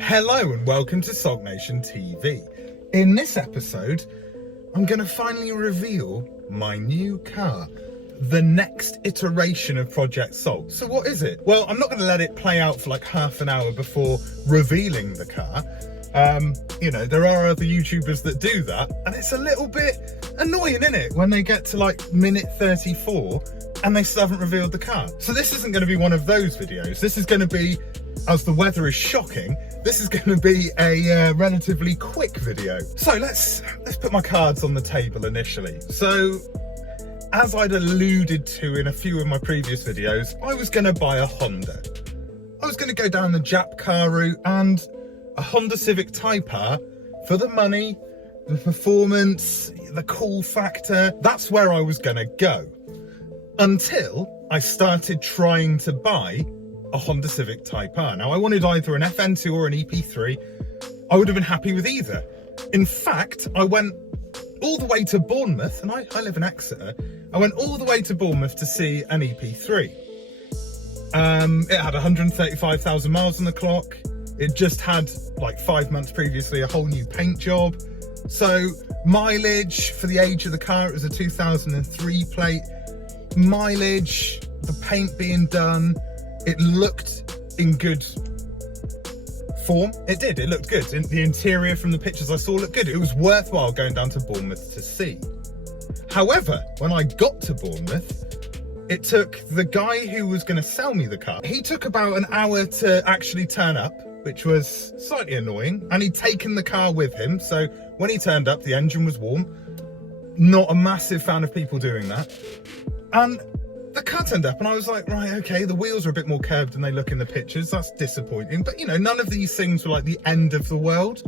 Hello and welcome to SULKNATIONtv. In this episode, I'm going to finally reveal my new car, the next iteration of Project Sulk. So what is it? Well, I'm not going to let it play out for like half an hour before revealing the car. You know, there are other YouTubers that do that, and it's a little bit annoying, isn't it, when they get to like minute 34 and they still haven't revealed the car. So this isn't going to be one of those videos. This is going to be, as the weather is shocking, this is going to be a relatively quick video. So let's put my cards on the table initially. So, as I'd alluded to in a few of my previous videos, I was going to buy a Honda. I was going to go down the Jap car route, and a Honda Civic Type R, for the money, the performance, the cool factor, that's where I was going to go. Until I started trying to buy a Honda Civic Type R. Now, I wanted either an FN2 or an EP3. I would have been happy with either. In fact, I went all the way to Bournemouth, and I live in Exeter. I went all the way to Bournemouth to see an EP3. It had 135,000 miles on the clock. It just had, like 5 months previously, a whole new paint job. So mileage for the age of the car, it was a 2003 plate. Mileage, the paint being done, it looked in good form. It did, it looked good. The interior from the pictures I saw looked good. It was worthwhile going down to Bournemouth to see. However, when I got to Bournemouth, it took the guy who was going to sell me the car, he took about an hour to actually turn up, which was slightly annoying. And he'd taken the car with him, so when he turned up, the engine was warm. Not a massive fan of people doing that. And the car turned up and I was like, right, okay, the wheels are a bit more curved than they look in the pictures. That's disappointing. But, you know, none of these things were like the end of the world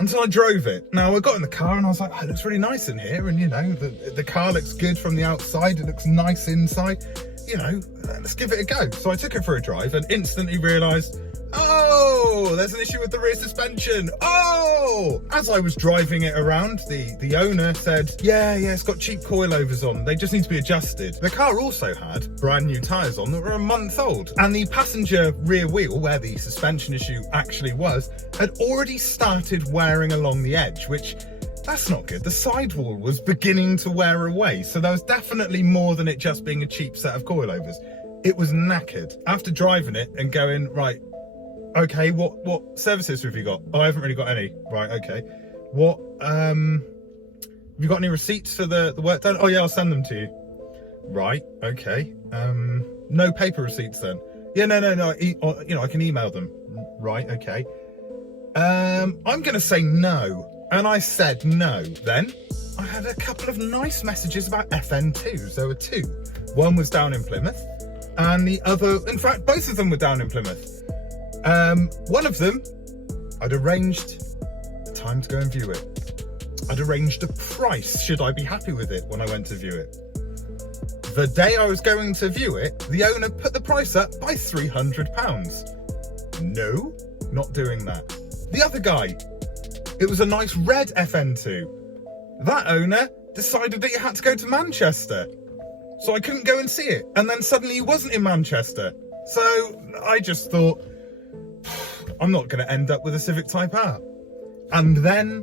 until I drove it. Now, I got in the car and I was like, oh, it looks really nice in here. And, you know, the car looks good from the outside. It looks nice inside. You know, let's give it a go. So I took it for a drive and instantly realised, oh, there's an issue with the rear suspension. Oh! As I was driving it around, the owner said, yeah, it's got cheap coilovers on. They just need to be adjusted. The car also had brand new tyres on that were a month old. And the passenger rear wheel, where the suspension issue actually was, had already started wearing along the edge, which, that's not good. The sidewall was beginning to wear away. So there was definitely more than it just being a cheap set of coilovers. It was knackered. After driving it and going, right, okay, what services have you got? Oh, I haven't really got any. Right, okay. What, have you got any receipts for the work done? Oh yeah, I'll send them to you. Right, okay. No paper receipts then? Yeah, no, you know, I can email them. Right, okay. I'm gonna say no. And I said no. Then I had a couple of nice messages about FN2s. There were two. One was down in Plymouth, and the other, in fact, both of them were down in Plymouth. One of them, I'd arranged a time to go and view it. I'd arranged a price, should I be happy with it when I went to view it. The day I was going to view it, the owner put the price up by £300. No, not doing that. The other guy, it was a nice red FN2. That owner decided that you had to go to Manchester. So I couldn't go and see it. And then suddenly he wasn't in Manchester. So I just thought, I'm not going to end up with a Civic Type R. And then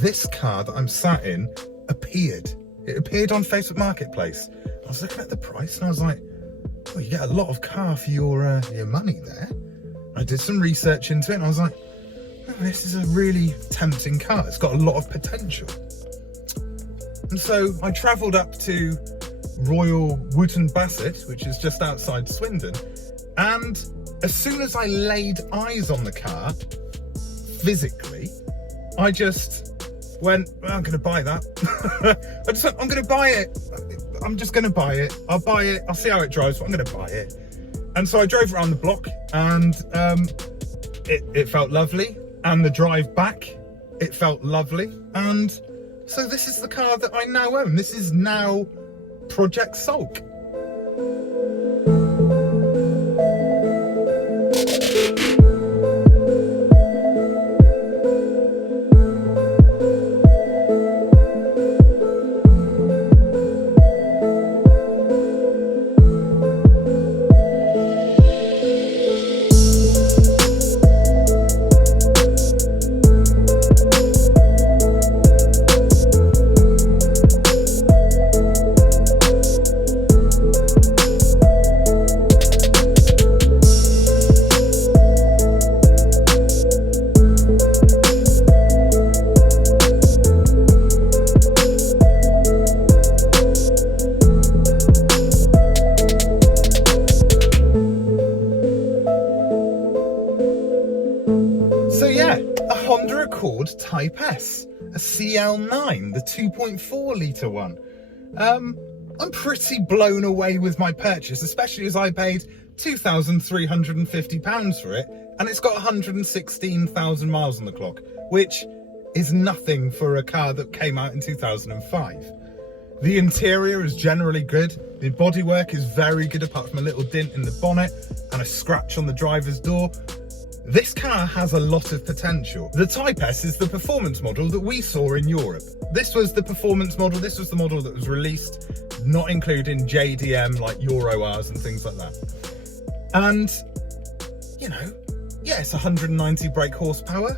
this car that I'm sat in appeared. It appeared on Facebook Marketplace. I was looking at the price and I was like, well, you get a lot of car for your money there. I did some research into it and I was like, oh, this is a really tempting car. It's got a lot of potential. And so I travelled up to Royal Wootton Bassett, which is just outside Swindon. And as soon as I laid eyes on the car, physically, I just went, well, I'm going to buy that. I just went, I'm going to buy it. I'm just going to buy it. I'll buy it. I'll see how it drives, but I'm going to buy it. And so I drove around the block and it felt lovely. And the drive back, it felt lovely. And so this is the car that I now own. This is now Project Sulk. So yeah, a Honda Accord Type S, a CL9, the 2.4 litre one. I'm pretty blown away with my purchase, especially as I paid £2,350 for it, and it's got 116,000 miles on the clock, which is nothing for a car that came out in 2005. The interior is generally good. The bodywork is very good, apart from a little dent in the bonnet and a scratch on the driver's door. This car has a lot of potential. The Type S is the performance model that we saw in Europe. This was the performance model, this was the model that was released, not including JDM like Euro R's and things like that. And, you know, yeah, it's 190 brake horsepower,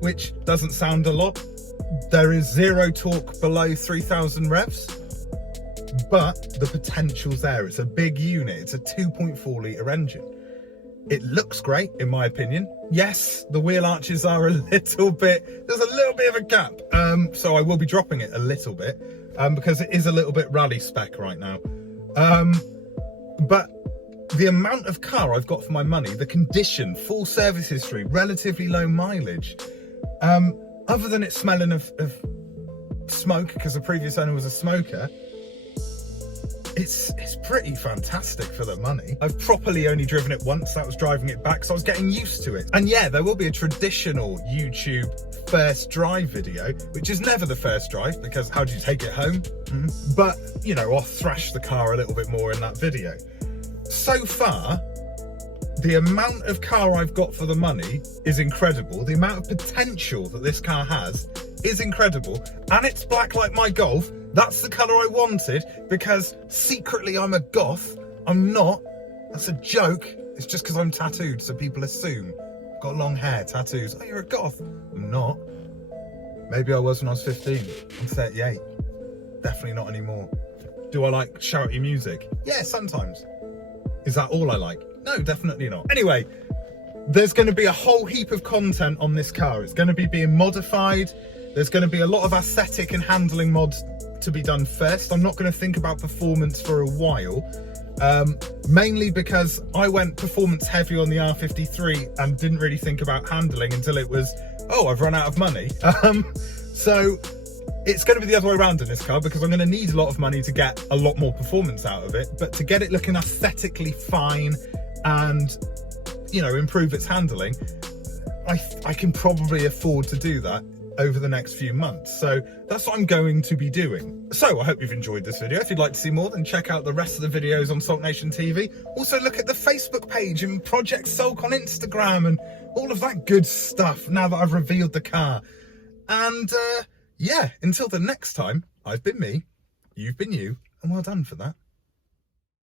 which doesn't sound a lot. There is zero torque below 3,000 revs, but the potential's there. It's a big unit. It's a 2.4 litre engine. It looks great, in my opinion. Yes, the wheel arches are a little bit, there's a little bit of a gap. So I will be dropping it a little bit, because it is a little bit rally spec right now. But the amount of car I've got for my money, the condition, full service history, relatively low mileage, other than it smelling of smoke, because the previous owner was a smoker, it's pretty fantastic for the money. I've properly only driven it once. That was driving it back, so I was getting used to it. And yeah, there will be a traditional YouTube first drive video, which is never the first drive, because how do you take it home? But, you know, I'll thrash the car a little bit more in that video. So far, the amount of car I've got for the money is incredible. The amount of potential that this car has is incredible. And it's black like my Golf. That's the colour I wanted, because secretly I'm a goth. I'm not. That's a joke. It's just because I'm tattooed, so people assume. I've got long hair, tattoos. Oh, you're a goth. I'm not. Maybe I was when I was 15. I'm 38. Definitely not anymore. Do I like shouty music? Yeah, sometimes. Is that all I like? No, definitely not. Anyway, there's going to be a whole heap of content on this car. It's going to be being modified. There's going to be a lot of aesthetic and handling mods to be done first. I'm not going to think about performance for a while, mainly because I went performance heavy on the R53 and didn't really think about handling until it was, oh, I've run out of money. So it's going to be the other way around in this car, because I'm going to need a lot of money to get a lot more performance out of it. But to get it looking aesthetically fine and, you know, improve its handling, I can probably afford to do that over the next few months. So that's what I'm going to be doing. So I hope you've enjoyed this video. If you'd like to see more, then check out the rest of the videos on SULKNATIONtv. Also look at the Facebook page and Project Sulk on Instagram and all of that good stuff now that I've revealed the car. And yeah, until the next time, I've been me, you've been you, and well done for that.